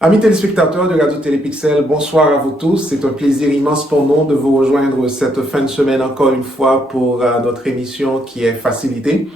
Amis téléspectateurs de Radio Télépixel, bonsoir à vous tous. C'est un plaisir immense pour nous de vous rejoindre cette fin de semaine encore une fois pour notre émission qui est Facil-It.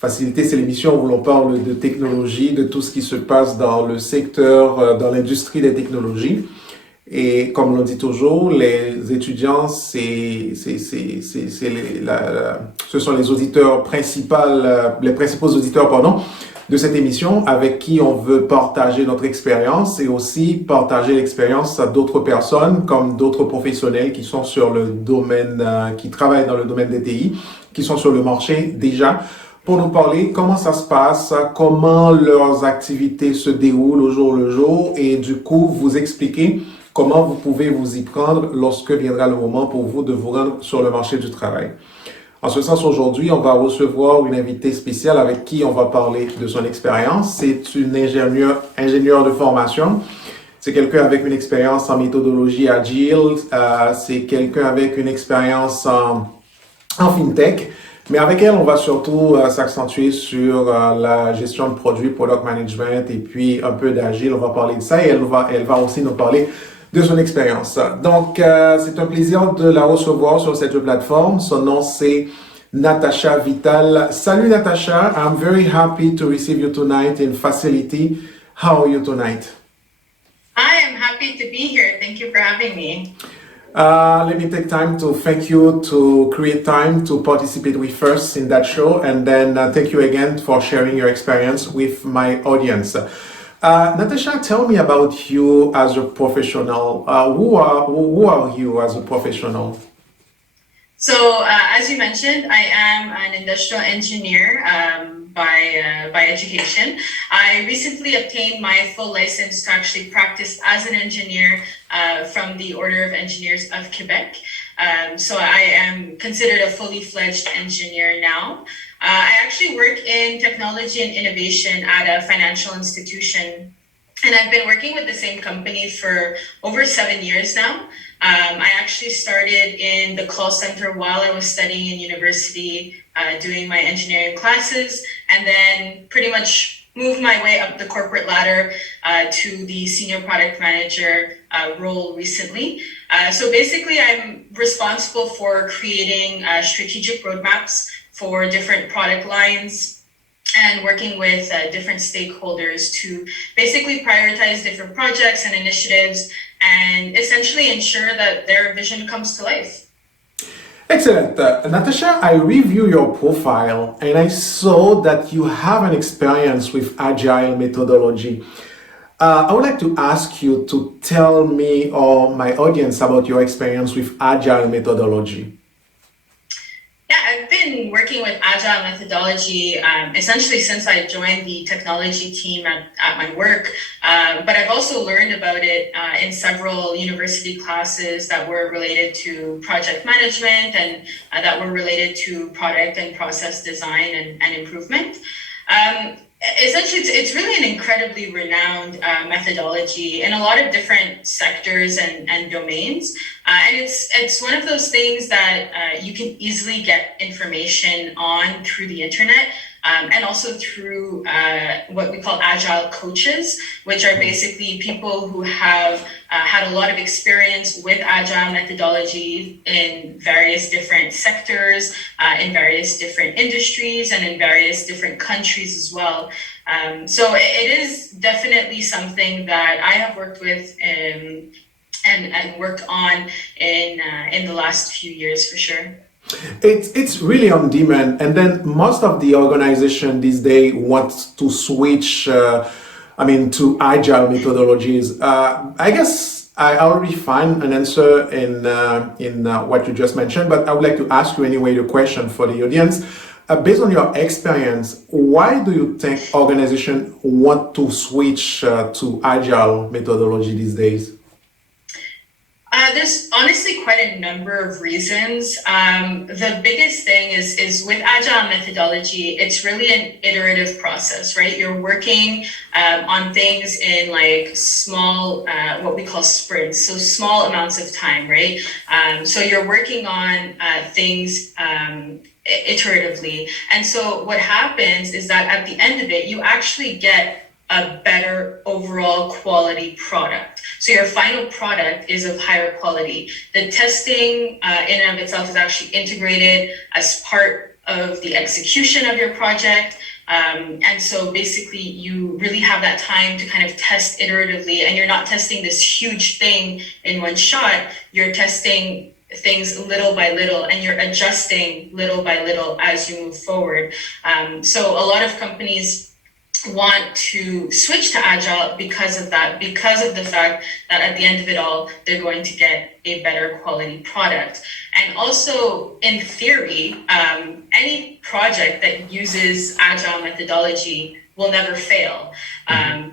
Facil-It, c'est l'émission où l'on parle de technologie, de tout ce qui se passe dans le secteur, dans l'industrie des technologies. Et comme l'on dit toujours, les étudiants, ce sont les auditeurs les principaux auditeurs, de cette émission avec qui on veut partager notre expérience et aussi partager l'expérience à d'autres personnes comme d'autres professionnels qui sont sur le domaine, qui travaillent dans le domaine des TI, qui sont sur le marché déjà, pour nous parler comment ça se passe, comment leurs activités se déroulent au jour le jour et du coup vous expliquer comment vous pouvez vous y prendre lorsque viendra le moment pour vous de vous rendre sur le marché du travail. En ce sens, aujourd'hui, on va recevoir une invitée spéciale avec qui on va parler de son expérience. C'est une ingénieure de formation. C'est quelqu'un avec une expérience en méthodologie agile. C'est quelqu'un avec une expérience en fintech. Mais avec elle, on va surtout s'accentuer sur la gestion de produits, product management et puis un peu d'agile. On va parler de ça et elle va aussi nous parler de son expérience. Donc, c'est un plaisir de la recevoir sur cette plateforme. Son nom, c'est Natasha Vitale. Salut Natasha, I'm very happy to receive you tonight in Facil-It. How are you tonight? Hi, I'm happy to be here. Thank you for having me. Let me take time to thank you to create time to participate with us in that show, and then thank you again for sharing your experience with my audience. Natasha, tell me about you as a professional. Who are you as a professional? So, as you mentioned, I am an industrial engineer by education. I recently obtained my full license to actually practice as an engineer from the Order of Engineers of Quebec. So I am considered a fully fledged engineer now. I actually work in technology and innovation at a financial institution, and I've been working with the same company for over 7 years now. I actually started in the call center while I was studying in university, doing my engineering classes, and then pretty much moved my way up the corporate ladder to the senior product manager role recently. So basically, I'm responsible for creating strategic roadmaps for different product lines and working with different stakeholders to basically prioritize different projects and initiatives and essentially ensure that their vision comes to life. Excellent. Natasha, I review your profile and I saw that you have an experience with Agile Methodology. I would like to ask you to tell me or my audience about your experience with Agile Methodology. Yeah, I've been working with Agile Methodology essentially since I joined the technology team at my work, but I've also learned about it in several university classes that were related to project management and that were related to product and process design and improvement. Essentially, it's really an incredibly renowned methodology in a lot of different sectors and domains. And it's one of those things that you can easily get information on through the internet and also through what we call Agile coaches, which are basically people who have had a lot of experience with Agile methodology in various different sectors, in various different industries, and in various different countries as well. So it is definitely something that I have worked with and worked on in the last few years for sure. It's really on demand, and then most of the organization these days want to switch. To agile methodologies. I guess I already find an answer in what you just mentioned, but I would like to ask you anyway the question for the audience. Based on your experience, why do you think organizations want to switch to agile methodology these days? There's honestly quite a number of reasons. The biggest thing is with Agile methodology, it's really an iterative process, right? You're working on things in like small, what we call sprints, so small amounts of time, right? So you're working on things iteratively. And so what happens is that at the end of it, you actually get a better overall quality product. So your final product is of higher quality. The testing in and of itself is actually integrated as part of the execution of your project. And so basically you really have that time to kind of test iteratively, and you're not testing this huge thing in one shot. You're testing things little by little, and you're adjusting little by little as you move forward. So a lot of companies want to switch to Agile because of that, because of the fact that at the end of it all, they're going to get a better quality product. And also, in theory, any project that uses Agile methodology will never fail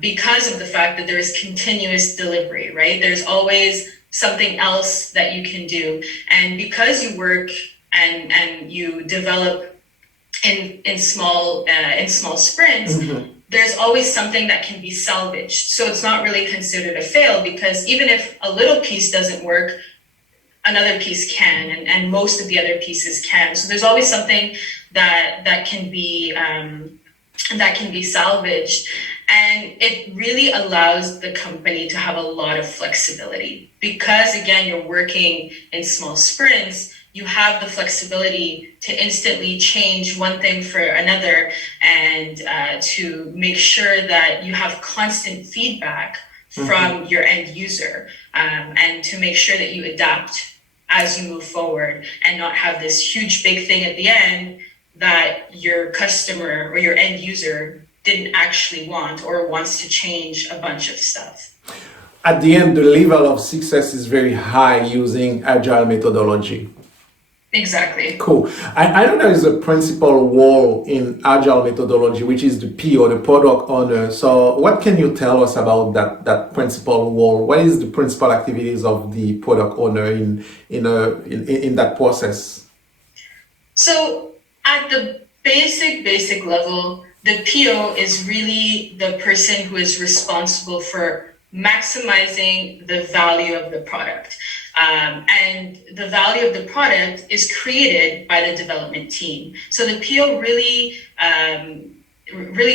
because of the fact that there is continuous delivery, right? There's always something else that you can do. And because you work and you develop in small sprints, there's always something that can be salvaged. So it's not really considered a fail, because even if a little piece doesn't work, another piece can, and most of the other pieces can. So there's always something that can be salvaged. And it really allows the company to have a lot of flexibility, because again, you're working in small sprints. You have the flexibility to instantly change one thing for another, and to make sure that you have constant feedback from your end user, and to make sure that you adapt as you move forward, and not have this huge big thing at the end that your customer or your end user didn't actually want, or wants to change a bunch of stuff. At the end, the level of success is very high using Agile methodology. Exactly. Cool. I know there is a principal role in Agile methodology, which is the PO, the product owner. So what can you tell us about that principal role? What is the principal activities of the product owner in that process? So at the basic level, the PO is really the person who is responsible for maximizing the value of the product. And the value of the product is created by the development team. So the PO really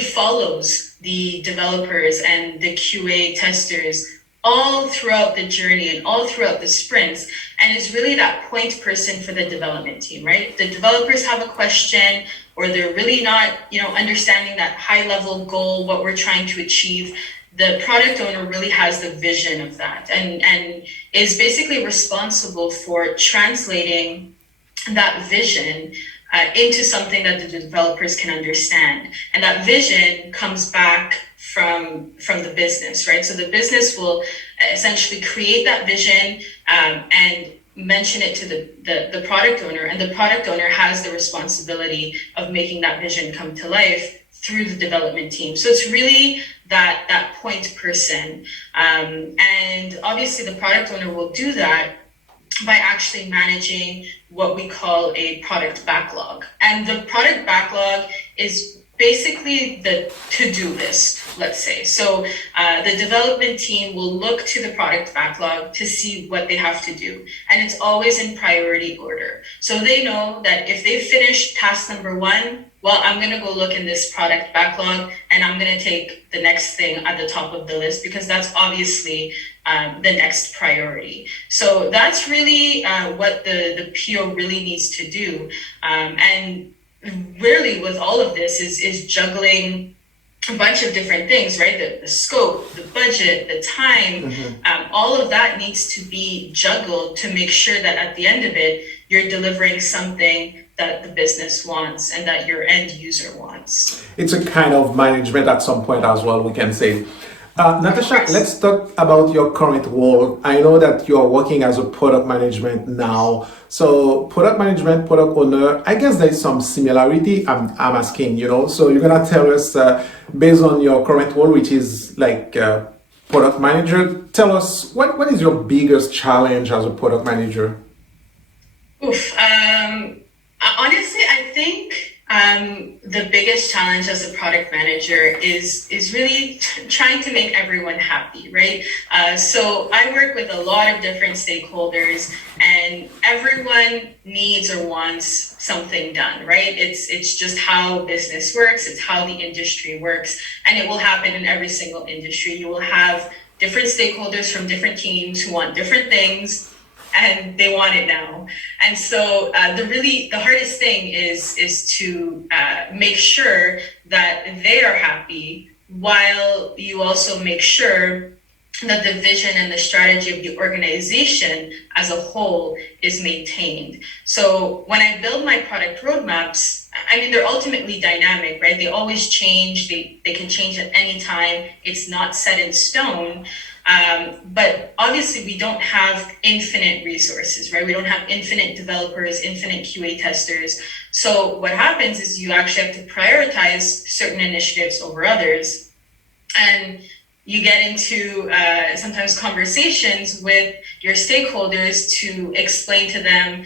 follows the developers and the QA testers all throughout the journey and all throughout the sprints, and is really that point person for the development team, right? The developers have a question, or they're really not, understanding that high level goal, what we're trying to achieve. The product owner really has the vision of that, and is basically responsible for translating that vision into something that the developers can understand. And that vision comes back from the business, right? So the business will essentially create that vision and mention it to the product owner, and the product owner has the responsibility of making that vision come to life through the development team. So it's really that point person. And obviously the product owner will do that by actually managing what we call a product backlog. And the product backlog is basically the to-do list, let's say. So the development team will look to the product backlog to see what they have to do. And it's always in priority order. So they know that if they finish task number 1, well, I'm going to go look in this product backlog, and I'm going to take the next thing at the top of the list, because that's obviously the next priority. So that's really what the PO really needs to do. And really with all of this is juggling a bunch of different things, right? The scope, the budget, the time, all of that needs to be juggled to make sure that at the end of it, you're delivering something that the business wants and that your end user wants. It's a kind of management at some point as well, we can say. Natasha, let's talk about your current role. I know that you're working as a product management now. So product management, product owner, I guess there's some similarity. I'm asking, so you're going to tell us based on your current role, which is like product manager, tell us what is your biggest challenge as a product manager? Honestly, I think The biggest challenge as a product manager is really trying to make everyone happy, right? So I work with a lot of different stakeholders, and everyone needs or wants something done, right? It's just how business works. It's how the industry works, and it will happen in every single industry. You will have different stakeholders from different teams who want different things, and they want it now. And so the hardest thing is to make sure that they are happy, while you also make sure that the vision and the strategy of the organization as a whole is maintained. So when I build my product roadmaps, I mean, they're ultimately dynamic, right? They always change. They can change at any time. It's not set in stone. But obviously we don't have infinite resources, right? We don't have infinite developers, infinite QA testers. So what happens is you actually have to prioritize certain initiatives over others. And you get into sometimes conversations with your stakeholders to explain to them,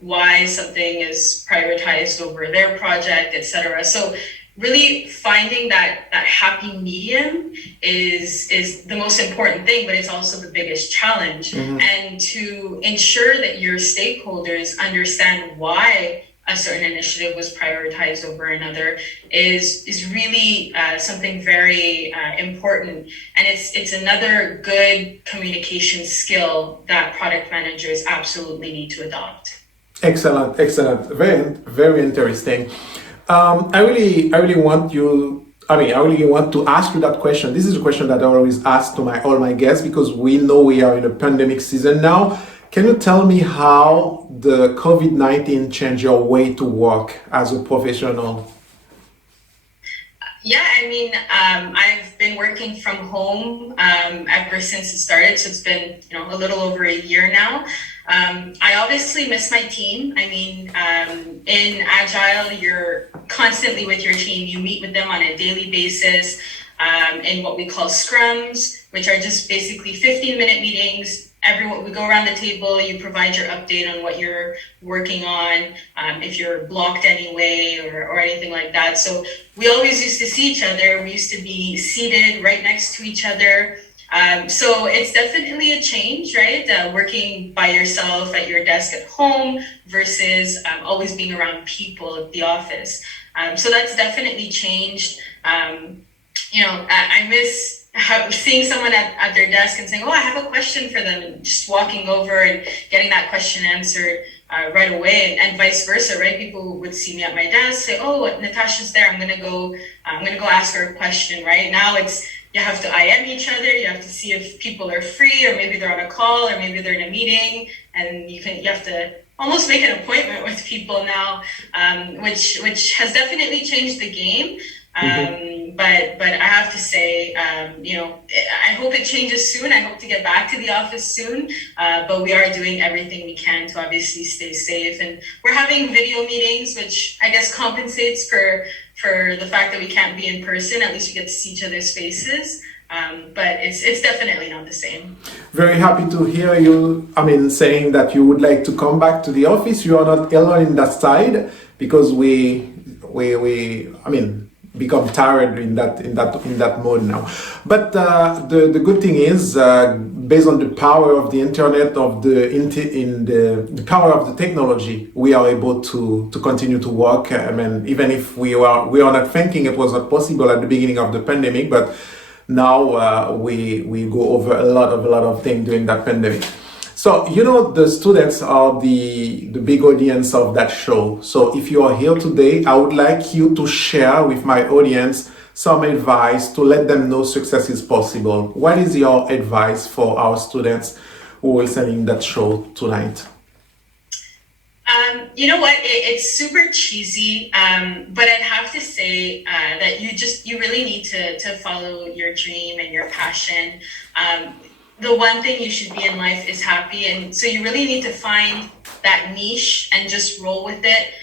why something is prioritized over their project, et cetera. So really finding that happy medium is the most important thing, but it's also the biggest challenge. Mm-hmm. And to ensure that your stakeholders understand why a certain initiative was prioritized over another is really something very important. And it's another good communication skill that product managers absolutely need to adopt. Excellent. Very, very interesting. I really want to ask you that question. This is a question that I always ask to all my guests, because we know we are in a pandemic season now. Can you tell me how the COVID-19 changed your way to work as a professional? Yeah, I mean, I've been working from home ever since it started. So it's been, a little over a year now. I obviously miss my team. I mean, in Agile, you're constantly with your team. You meet with them on a daily basis in what we call scrums, which are just basically 15-minute meetings. We go around the table, you provide your update on what you're working on, if you're blocked anyway or anything like that. So we always used to see each other. We used to be seated right next to each other. So it's definitely a change, right? Working by yourself at your desk at home versus always being around people at the office. So that's definitely changed. I miss seeing someone at their desk and saying, I have a question for them, and just walking over and getting that question answered right away, and vice versa, right? People would see me at my desk, say, Natasha's there, I'm gonna go ask her a question, right? Now you have to IM each other, you have to see if people are free, or maybe they're on a call, or maybe they're in a meeting, and you have to almost make an appointment with people now, which has definitely changed the game. But I have to say, I hope it changes soon. I hope to get back to the office soon. But we are doing everything we can to obviously stay safe. And we're having video meetings, which I guess compensates for the fact that we can't be in person. At least we get to see each other's faces. But it's definitely not the same. Very happy to hear you, saying that you would like to come back to the office. You are not alone in that side, because we become tired in that mode now. But the good thing is, based on the power of the internet, of the power of the technology, we are able to continue to work. Even if we are not thinking it was not possible at the beginning of the pandemic, but now we go over a lot of things during that pandemic. So, the students are the big audience of that show. So if you are here today, I would like you to share with my audience some advice to let them know success is possible. What is your advice for our students who will listen in that show tonight? You know what? It's super cheesy, but I'd have to say that you really need to follow your dream and your passion. The one thing you should be in life is happy. And so you really need to find that niche and just roll with it.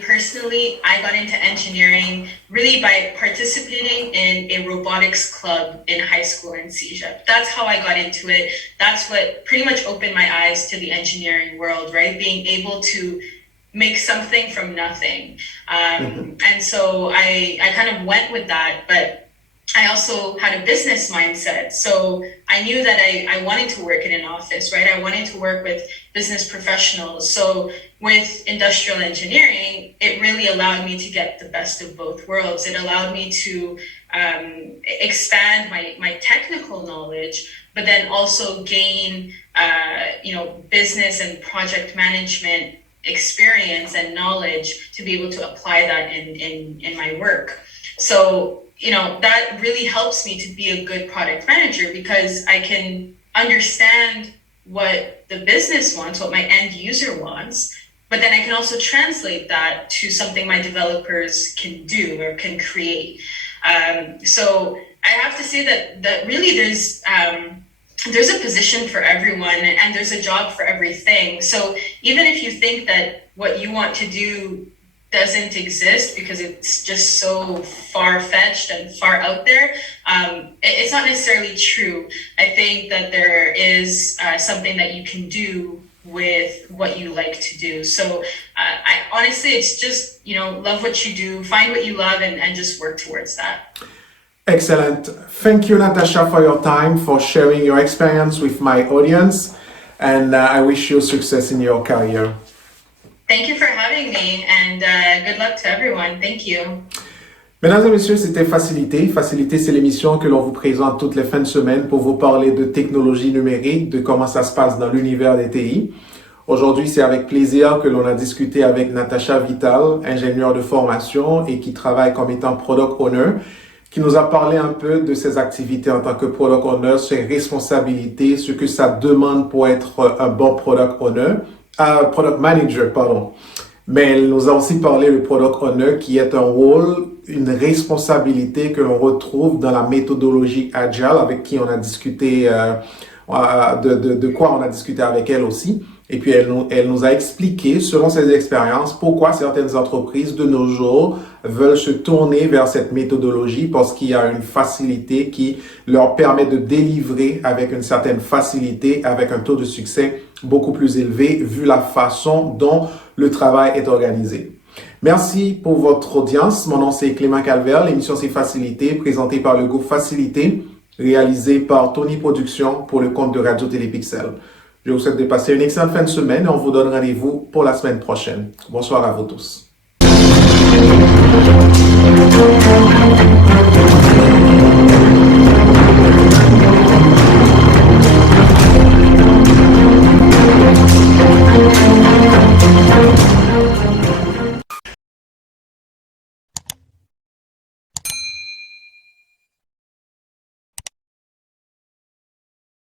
Personally, I got into engineering really by participating in a robotics club in high school in CEGEP. That's how I got into it. That's what pretty much opened my eyes to the engineering world, right? Being able to make something from nothing. And so I kind of went with that, but I also had a business mindset. So I knew that I wanted to work in an office, right? I wanted to work with business professionals. So with industrial engineering, it really allowed me to get the best of both worlds. It allowed me to expand my technical knowledge, but then also gain, business and project management experience and knowledge to be able to apply that in my work. So that really helps me to be a good product manager, because I can understand what the business wants, what my end user wants, but then I can also translate that to something my developers can do or can create. So I have to say that really there's a position for everyone and there's a job for everything. So even if you think that what you want to do doesn't exist because it's just so far-fetched and far out there, it's not necessarily true. I think that there is something that you can do with what you like to do. So I honestly, it's just, love what you do, find what you love, and just work towards that. Excellent. Thank you, Natasha, for your time, for sharing your experience with my audience, and I wish you success in your career. Thank you for having me, and good luck to everyone. Thank you. Mesdames et messieurs, c'était Facil-It. Facil-It, c'est l'émission que l'on vous présente toutes les fins de semaine pour vous parler de technologie numérique, de comment ça se passe dans l'univers des TI. Aujourd'hui, c'est avec plaisir que l'on a discuté avec Natasha Vitale, ingénieure de formation et qui travaille comme étant Product Owner, qui nous a parlé un peu de ses activités en tant que Product Owner, ses responsabilités, ce que ça demande pour être un bon Product Manager, pardon. Mais elle nous a aussi parlé du Product Owner qui est un rôle, une responsabilité que l'on retrouve dans la méthodologie Agile, avec qui on a discuté, de quoi on a discuté avec elle aussi. Et puis elle nous a expliqué, selon ses expériences, pourquoi certaines entreprises de nos jours veulent se tourner vers cette méthodologie, parce qu'il y a une facilité qui leur permet de délivrer avec une certaine facilité, avec un taux de succès beaucoup plus élevé, vu la façon dont le travail est organisé. Merci pour votre audience. Mon nom c'est Clément Calvert. L'émission c'est Facil-It, présentée par le groupe Facil-It, réalisée par Tony Productions pour le compte de Radio Télépixel. Je vous souhaite de passer une excellente fin de semaine et on vous donne rendez-vous pour la semaine prochaine. Bonsoir à vous tous.